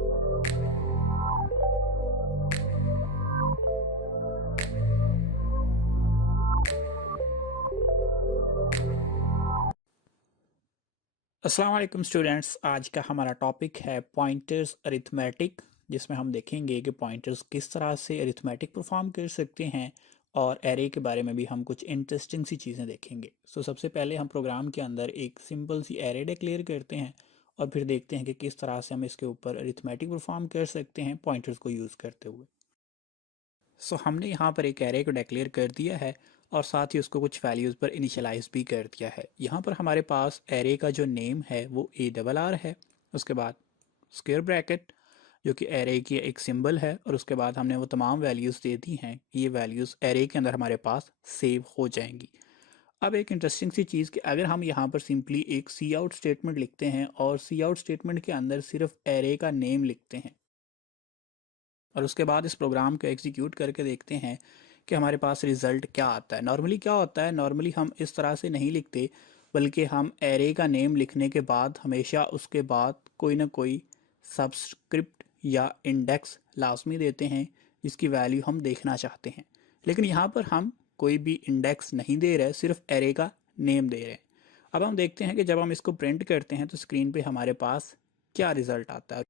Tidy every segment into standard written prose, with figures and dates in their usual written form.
अस्सलाम वालेकुम स्टूडेंट्स, आज का हमारा टॉपिक है पॉइंटर्स अरिथमेटिक, जिसमें हम देखेंगे कि पॉइंटर्स किस तरह से अरिथमेटिक परफॉर्म कर सकते हैं और एरे के बारे में भी हम कुछ इंटरेस्टिंग सी चीज़ें देखेंगे। सबसे पहले हम प्रोग्राम के अंदर एक सिंपल सी एरे डिक्लेयर करते हैं और फिर देखते हैं कि किस तरह से हम इसके ऊपर अरिथमेटिक परफॉर्म कर सकते हैं पॉइंटर्स को यूज़ करते हुए। हमने यहाँ पर एक एरे को डिक्लेयर कर दिया है और साथ ही उसको कुछ वैल्यूज़ पर इनिशियलाइज भी कर दिया है। यहाँ पर हमारे पास एरे का जो नेम है वो ARR है, उसके बाद स्क्वायर ब्रैकेट जो कि एरे की एक सिंबल है, और उसके बाद हमने वो तमाम वैल्यूज़ दे दी हैं। ये वैल्यूज़ एरे के अंदर हमारे पास सेव हो जाएंगी। अब एक इंटरेस्टिंग सी चीज़ कि अगर हम यहाँ पर सिंपली एक सी आउट स्टेटमेंट लिखते हैं और सी आउट स्टेटमेंट के अंदर सिर्फ एरे का नेम लिखते हैं और उसके बाद इस प्रोग्राम को एग्जीक्यूट करके देखते हैं कि हमारे पास रिज़ल्ट क्या आता है। नॉर्मली क्या होता है, नॉर्मली हम इस तरह से नहीं लिखते, बल्कि हम एरे का नेम लिखने के बाद हमेशा उसके बाद कोई ना कोई सबस्क्रिप्ट या इंडेक्स लाजमी देते हैं जिसकी वैल्यू हम देखना चाहते हैं। लेकिन यहाँ पर हम कोई भी इंडेक्स नहीं दे रहे, सिर्फ एरे का नेम दे रहे हैं। अब हम देखते हैं कि जब हम इसको प्रिंट करते हैं तो स्क्रीन पे हमारे पास क्या रिज़ल्ट आता है।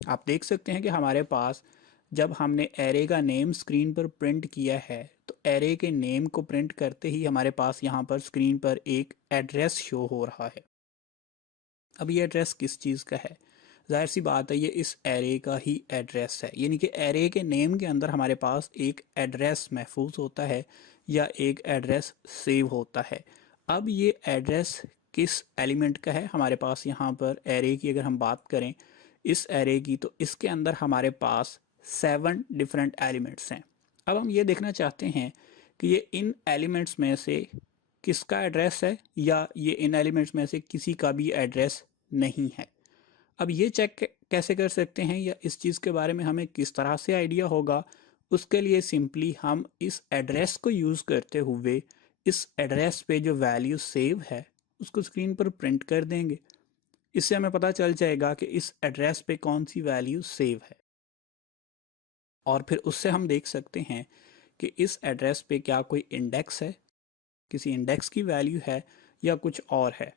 आप देख सकते हैं कि हमारे पास जब हमने एरे का नेम स्क्रीन पर प्रिंट किया है तो एरे के नेम को प्रिंट करते ही हमारे पास यहाँ पर स्क्रीन पर एक एड्रेस शो हो रहा है। अब ये एड्रेस किस चीज़ का है? जाहिर सी बात है, ये इस एरे का ही एड्रेस है, यानी कि एरे के नेम के अंदर हमारे पास एक एड्रेस महफूज होता है या एक एड्रेस सेव होता है। अब ये एड्रेस किस एलिमेंट का है? हमारे पास यहाँ पर एरे की अगर हम बात करें इस एरे की, तो इसके अंदर हमारे पास 7 डिफरेंट एलिमेंट्स हैं। अब हम ये देखना चाहते हैं कि ये इन एलिमेंट्स में से किसका एड्रेस है या ये इन एलिमेंट्स में से किसी का भी एड्रेस नहीं है। अब ये चेक कैसे कर सकते हैं या इस चीज़ के बारे में हमें किस तरह से आइडिया होगा? उसके लिए सिंपली हम इस एड्रेस को यूज़ करते हुए इस एड्रेस पे जो वैल्यू सेव है उसको स्क्रीन पर प्रिंट कर देंगे। इससे हमें पता चल जाएगा कि इस एड्रेस पे कौन सी वैल्यू सेव है, और फिर उससे हम देख सकते हैं कि इस एड्रेस पे क्या कोई इंडेक्स है, किसी इंडेक्स की वैल्यू है या कुछ और है।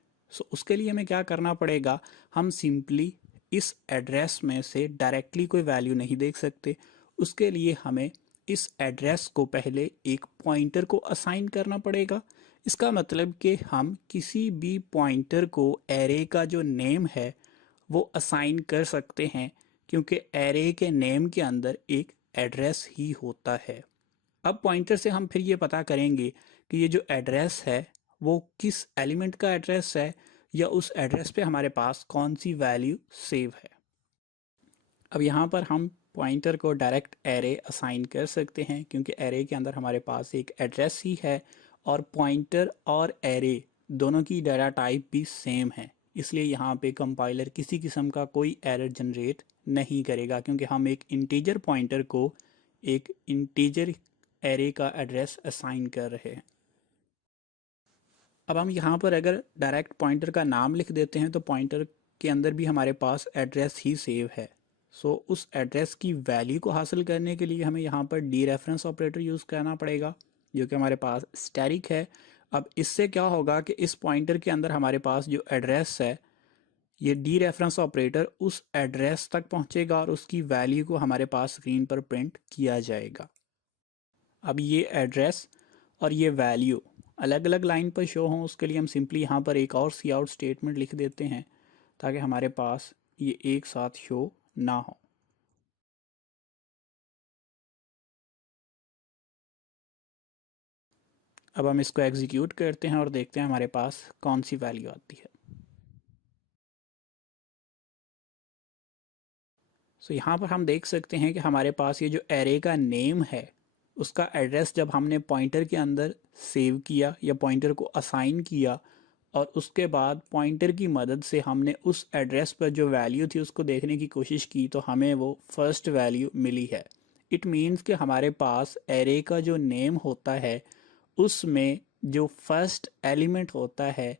उसके लिए हमें क्या करना पड़ेगा, हम सिंपली इस एड्रेस में से डायरेक्टली कोई वैल्यू नहीं देख सकते। उसके लिए हमें इस एड्रेस को पहले एक पॉइंटर को असाइन करना पड़ेगा। इसका मतलब कि हम किसी भी पॉइंटर को एरे का जो नेम है वो असाइन कर सकते हैं, क्योंकि एरे के नेम के अंदर एक एड्रेस ही होता है। अब पॉइंटर से हम फिर ये पता करेंगे कि ये जो एड्रेस है वो किस एलिमेंट का एड्रेस है या उस एड्रेस पे हमारे पास कौन सी वैल्यू सेव है। अब यहाँ पर हम पॉइंटर को डायरेक्ट एरे असाइन कर सकते हैं, क्योंकि एरे के अंदर हमारे पास एक एड्रेस ही है और पॉइंटर और एरे दोनों की डाटा टाइप भी सेम है। इसलिए यहाँ पे कंपाइलर किसी किस्म का कोई एरर जनरेट नहीं करेगा, क्योंकि हम एक इंटीजर पॉइंटर को एक इंटीजर एरे का एड्रेस असाइन कर रहे हैं। अब हम यहाँ पर अगर डायरेक्ट पॉइंटर का नाम लिख देते हैं तो पॉइंटर के अंदर भी हमारे पास एड्रेस ही सेव है। उस एड्रेस की वैल्यू को हासिल करने के लिए हमें यहाँ पर डी रेफरेंस ऑपरेटर यूज़ करना पड़ेगा, जो कि हमारे पास स्टैटिक है। अब इससे क्या होगा कि इस पॉइंटर के अंदर हमारे पास जो एड्रेस है, ये डी रेफरेंस ऑपरेटर उस एड्रेस तक पहुँचेगा और उसकी वैल्यू को हमारे पास स्क्रीन पर प्रिंट किया जाएगा। अब ये एड्रेस और ये वैल्यू अलग अलग लाइन पर शो हों, उसके लिए हम सिंपली यहाँ पर एक और सी आउट स्टेटमेंट लिख देते हैं ताकि हमारे पास ये एक साथ शो ना हो। अब हम इसको एग्जीक्यूट करते हैं और देखते हैं हमारे पास कौन सी वैल्यू आती है। यहाँ पर हम देख सकते हैं कि हमारे पास ये जो एरे का नेम है उसका एड्रेस जब हमने पॉइंटर के अंदर सेव किया या पॉइंटर को असाइन किया और उसके बाद पॉइंटर की मदद से हमने उस एड्रेस पर जो वैल्यू थी उसको देखने की कोशिश की, तो हमें वो फर्स्ट वैल्यू मिली है। इट मीन्स कि हमारे पास एरे का जो नेम होता है उसमें जो फर्स्ट एलिमेंट होता है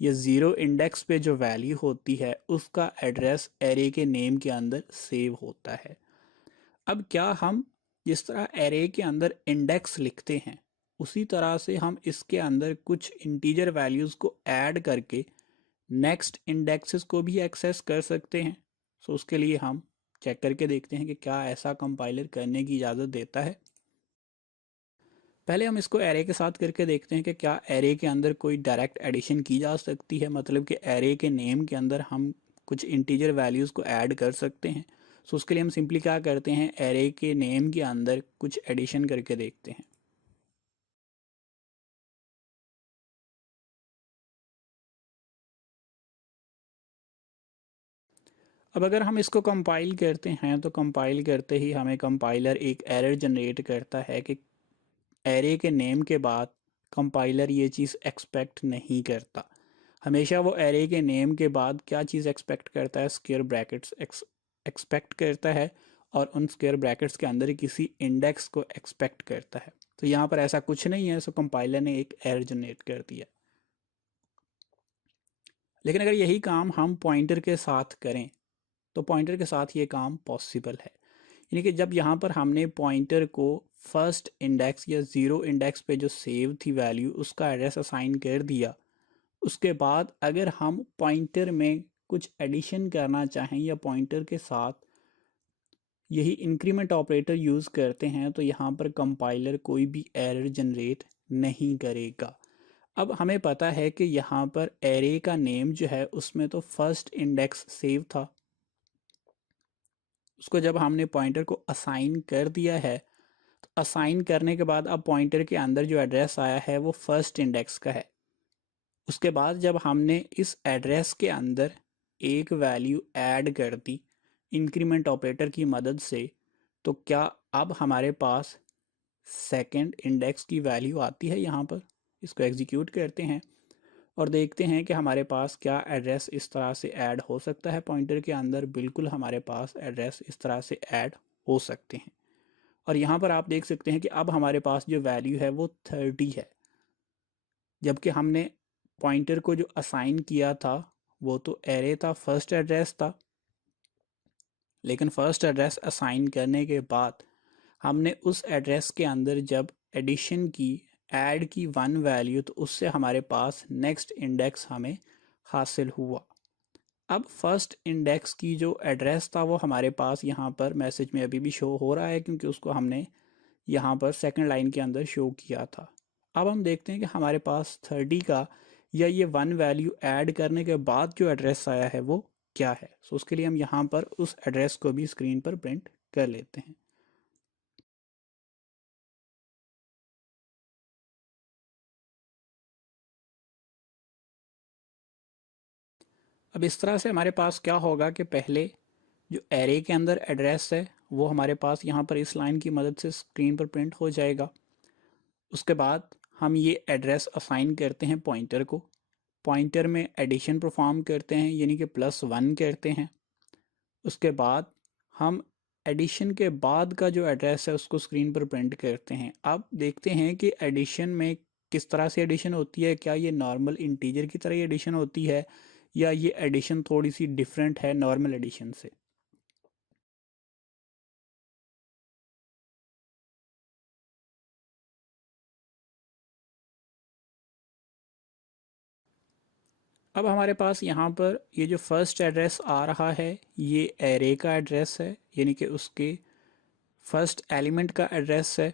या ज़ीरो इंडेक्स पे जो वैल्यू होती है उसका एड्रेस एरे के नेम के अंदर सेव होता है। अब क्या हम जिस तरह एरे के अंदर इंडेक्स लिखते हैं उसी तरह से हम इसके अंदर कुछ इंटीजर वैल्यूज़ को ऐड करके नेक्स्ट इंडेक्सेस को भी एक्सेस कर सकते हैं। सो उसके लिए हम चेक करके देखते हैं कि क्या ऐसा कंपाइलर करने की इजाज़त देता है। पहले हम इसको एरे के साथ करके देखते हैं कि क्या एरे के अंदर कोई डायरेक्ट एडिशन की जा सकती है, मतलब कि एरे के नेम के अंदर हम कुछ इंटीजर वैल्यूज़ को ऐड कर सकते हैं। सो उसके लिए हम सिंपली क्या करते हैं, एरे के नेम के अंदर कुछ एडिशन करके देखते हैं। अब अगर हम इसको कंपाइल करते हैं तो कंपाइल करते ही हमें कंपाइलर एक एरर जनरेट करता है कि एरे के नेम के बाद कंपाइलर ये चीज़ एक्सपेक्ट नहीं करता। हमेशा वो एरे के नेम के बाद क्या चीज़ एक्सपेक्ट करता है, स्क्वायर ब्रैकेट्स एक्सपेक्ट करता है, और उन स्क्वायर ब्रैकेट्स के अंदर किसी इंडेक्स को एक्सपेक्ट करता है। तो यहाँ पर ऐसा कुछ नहीं है, सो कंपाइलर ने एक एरर जनरेट कर दिया। लेकिन अगर यही काम हम पॉइंटर के साथ करें तो पॉइंटर के साथ ये काम पॉसिबल है। यानी कि जब यहाँ पर हमने पॉइंटर को फर्स्ट इंडेक्स या ज़ीरो इंडेक्स पे जो सेव थी वैल्यू उसका एड्रेस असाइन कर दिया, उसके बाद अगर हम पॉइंटर में कुछ एडिशन करना चाहें या पॉइंटर के साथ यही इंक्रीमेंट ऑपरेटर यूज़ करते हैं तो यहाँ पर कंपाइलर कोई भी एरर जनरेट नहीं करेगा। अब हमें पता है कि यहाँ पर एरे का नेम जो है उसमें तो फर्स्ट इंडेक्स सेव था, उसको जब हमने पॉइंटर को असाइन कर दिया है तो असाइन करने के बाद अब पॉइंटर के अंदर जो एड्रेस आया है वो फर्स्ट इंडेक्स का है। उसके बाद जब हमने इस एड्रेस के अंदर एक वैल्यू ऐड कर दी इंक्रीमेंट ऑपरेटर की मदद से, तो क्या अब हमारे पास सेकंड इंडेक्स की वैल्यू आती है। यहाँ पर इसको एग्जीक्यूट करते हैं और देखते हैं कि हमारे पास क्या एड्रेस इस तरह से ऐड हो सकता है पॉइंटर के अंदर। बिल्कुल हमारे पास एड्रेस इस तरह से ऐड हो सकते हैं। और यहाँ पर आप देख सकते हैं कि अब हमारे पास जो वैल्यू है वो 30 है, जबकि हमने पॉइंटर को जो असाइन किया था वो तो एरे था, फर्स्ट एड्रेस था। लेकिन फर्स्ट एड्रेस असाइन करने के बाद हमने उस एड्रेस के अंदर जब एडिशन की, ऐड की वन वैल्यू, तो उससे हमारे पास नेक्स्ट इंडेक्स हमें हासिल हुआ। अब फर्स्ट इंडेक्स की जो एड्रेस था वो हमारे पास यहाँ पर मैसेज में अभी भी शो हो रहा है क्योंकि उसको हमने यहाँ पर सेकंड लाइन के अंदर शो किया था। अब हम देखते हैं कि हमारे पास 30 का या ये वन वैल्यू ऐड करने के बाद जो एड्रेस आया है वो क्या है। सो उसके लिए हम यहाँ पर उस एड्रेस को भी स्क्रीन पर प्रिंट कर लेते हैं। अब इस तरह से हमारे पास क्या होगा कि पहले जो एरे के अंदर एड्रेस है वो हमारे पास यहाँ पर इस लाइन की मदद से स्क्रीन पर प्रिंट हो जाएगा। उसके बाद हम ये एड्रेस असाइन करते हैं पॉइंटर को, पॉइंटर में एडिशन परफॉर्म करते हैं यानी कि +1 करते हैं। उसके बाद हम एडिशन के बाद का जो एड्रेस है उसको स्क्रीन पर प्रिंट करते हैं। अब देखते हैं कि एडिशन में किस तरह से एडिशन होती है, क्या ये नॉर्मल इंटीजर की तरह एडिशन होती है या ये एडिशन थोड़ी सी डिफरेंट है नॉर्मल एडिशन से। अब हमारे पास यहाँ पर ये जो फर्स्ट एड्रेस आ रहा है ये एरे का एड्रेस है, यानी कि उसके फर्स्ट एलिमेंट का एड्रेस है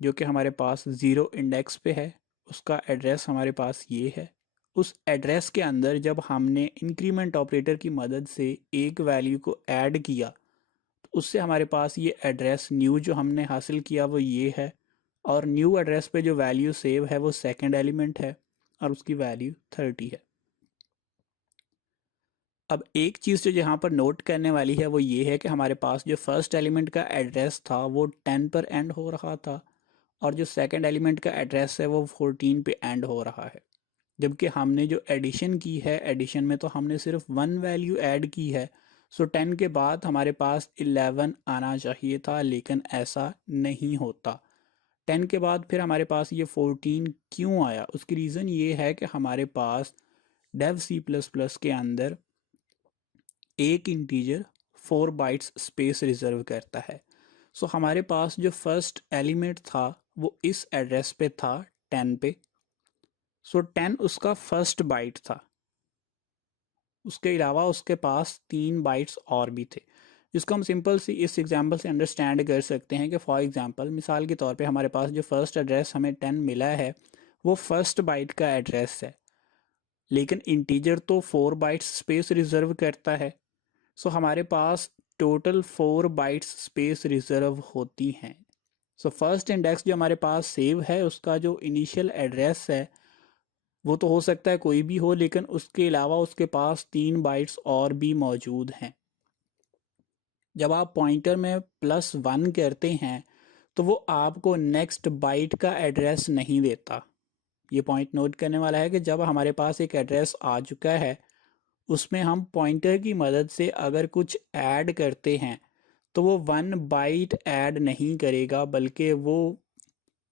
जो कि हमारे पास ज़ीरो इंडेक्स पे है। उसका एड्रेस हमारे पास ये है। उस एड्रेस के अंदर जब हमने इंक्रीमेंट ऑपरेटर की मदद से एक वैल्यू को ऐड किया तो उससे हमारे पास ये एड्रेस न्यू जो हमने हासिल किया वो ये है, और न्यू एड्रेस पे जो वैल्यू सेव है वो सेकंड एलिमेंट है और उसकी वैल्यू 30 है। अब एक चीज़ जो यहाँ पर नोट करने वाली है वो ये है कि हमारे पास जो फर्स्ट एलिमेंट का एड्रेस था वो 10 पर एंड हो रहा था और जो सेकंड एलिमेंट का एड्रेस है वो 14 पे एंड हो रहा है। जबकि हमने जो एडिशन की है, एडिशन में तो हमने सिर्फ वन वैल्यू ऐड की है। सो 10 के बाद हमारे पास 11 आना चाहिए था, लेकिन ऐसा नहीं होता। 10 के बाद फिर हमारे पास ये 14 क्यों आया, उसकी रीज़न ये है कि हमारे पास डेव सी प्लस प्लस के अंदर एक इंटीजर 4 बाइट्स स्पेस रिजर्व करता है। सो हमारे पास जो फर्स्ट एलिमेंट था वो इस एड्रेस पे था 10 पे। सो 10 उसका फर्स्ट बाइट था। उसके अलावा उसके पास 3 बाइट्स और भी थे, जिसको हम सिंपल सी इस एग्जांपल से अंडरस्टैंड कर सकते हैं कि फॉर एग्जांपल मिसाल के तौर पे हमारे पास जो फर्स्ट एड्रेस हमें 10 मिला है वो फर्स्ट बाइट का एड्रेस है, लेकिन इंटीजर तो 4 बाइट्स स्पेस रिजर्व करता है। सो हमारे पास टोटल 4 बाइट्स स्पेस रिजर्व होती हैं। सो फर्स्ट इंडेक्स जो हमारे पास सेव है उसका जो इनिशियल एड्रेस है वो तो हो सकता है कोई भी हो, लेकिन उसके अलावा उसके पास 3 बाइट्स और भी मौजूद हैं। जब आप पॉइंटर में +1 करते हैं तो वो आपको नेक्स्ट बाइट का एड्रेस नहीं देता। ये पॉइंट नोट करने वाला है कि जब हमारे पास एक एड्रेस आ चुका है उसमें हम पॉइंटर की मदद से अगर कुछ ऐड करते हैं तो वो 1 बाइट ऐड नहीं करेगा, बल्कि वो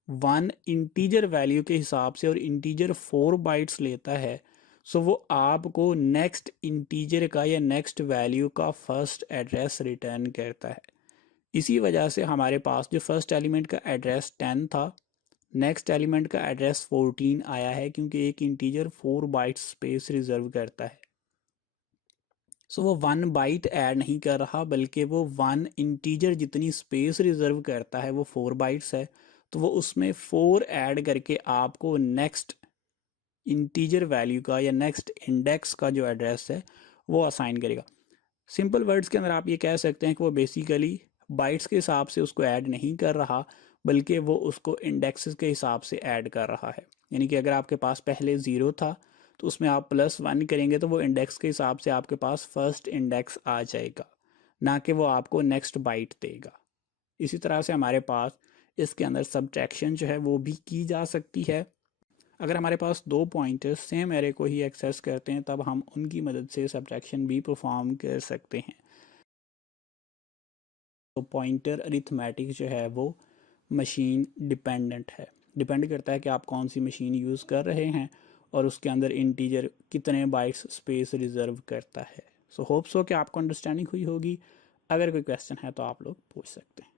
1 इंटीजर वैल्यू के हिसाब से, और इंटीजर 4 बाइट्स लेता है। सो वो आपको नेक्स्ट इंटीजर का या नेक्स्ट वैल्यू का फर्स्ट एड्रेस रिटर्न करता है। इसी वजह से हमारे पास जो फर्स्ट एलिमेंट का एड्रेस 10 था, नेक्स्ट एलिमेंट का एड्रेस 14 आया है, क्योंकि एक इंटीजर 4 बाइट्स स्पेस रिजर्व करता है। सो वो 1 बाइट ऐड नहीं कर रहा, बल्कि वो 1 इंटीजर जितनी स्पेस रिजर्व करता है वो 4 बाइट्स है, तो वो उसमें 4 ऐड करके आपको नेक्स्ट इंटीजर वैल्यू का या नेक्स्ट इंडेक्स का जो एड्रेस है वो असाइन करेगा। सिंपल वर्ड्स के अंदर आप ये कह सकते हैं कि वो बेसिकली बाइट्स के हिसाब से उसको ऐड नहीं कर रहा, बल्कि वो उसको इंडेक्सेस के हिसाब से ऐड कर रहा है। यानी कि अगर आपके पास पहले 0 था तो उसमें आप +1 करेंगे तो वो इंडेक्स के हिसाब से आपके पास फर्स्ट इंडेक्स आ जाएगा, ना कि वो आपको नेक्स्ट बाइट देगा। इसी तरह से हमारे पास इसके अंदर सब्ट्रैक्शन जो है वो भी की जा सकती है। अगर हमारे पास 2 पॉइंटर्स सेम एरे को ही एक्सेस करते हैं तब हम उनकी मदद से सब्ट्रैक्शन भी परफॉर्म कर सकते हैं। तो पॉइंटर अरिथमेटिक जो है वो मशीन डिपेंडेंट है, डिपेंड करता है कि आप कौन सी मशीन यूज़ कर रहे हैं और उसके अंदर इंटीजर कितने बाइट्स स्पेस रिजर्व करता है। सो होप सो कि आपको अंडरस्टैंडिंग हुई होगी। अगर कोई क्वेश्चन है तो आप लोग पूछ सकते हैं।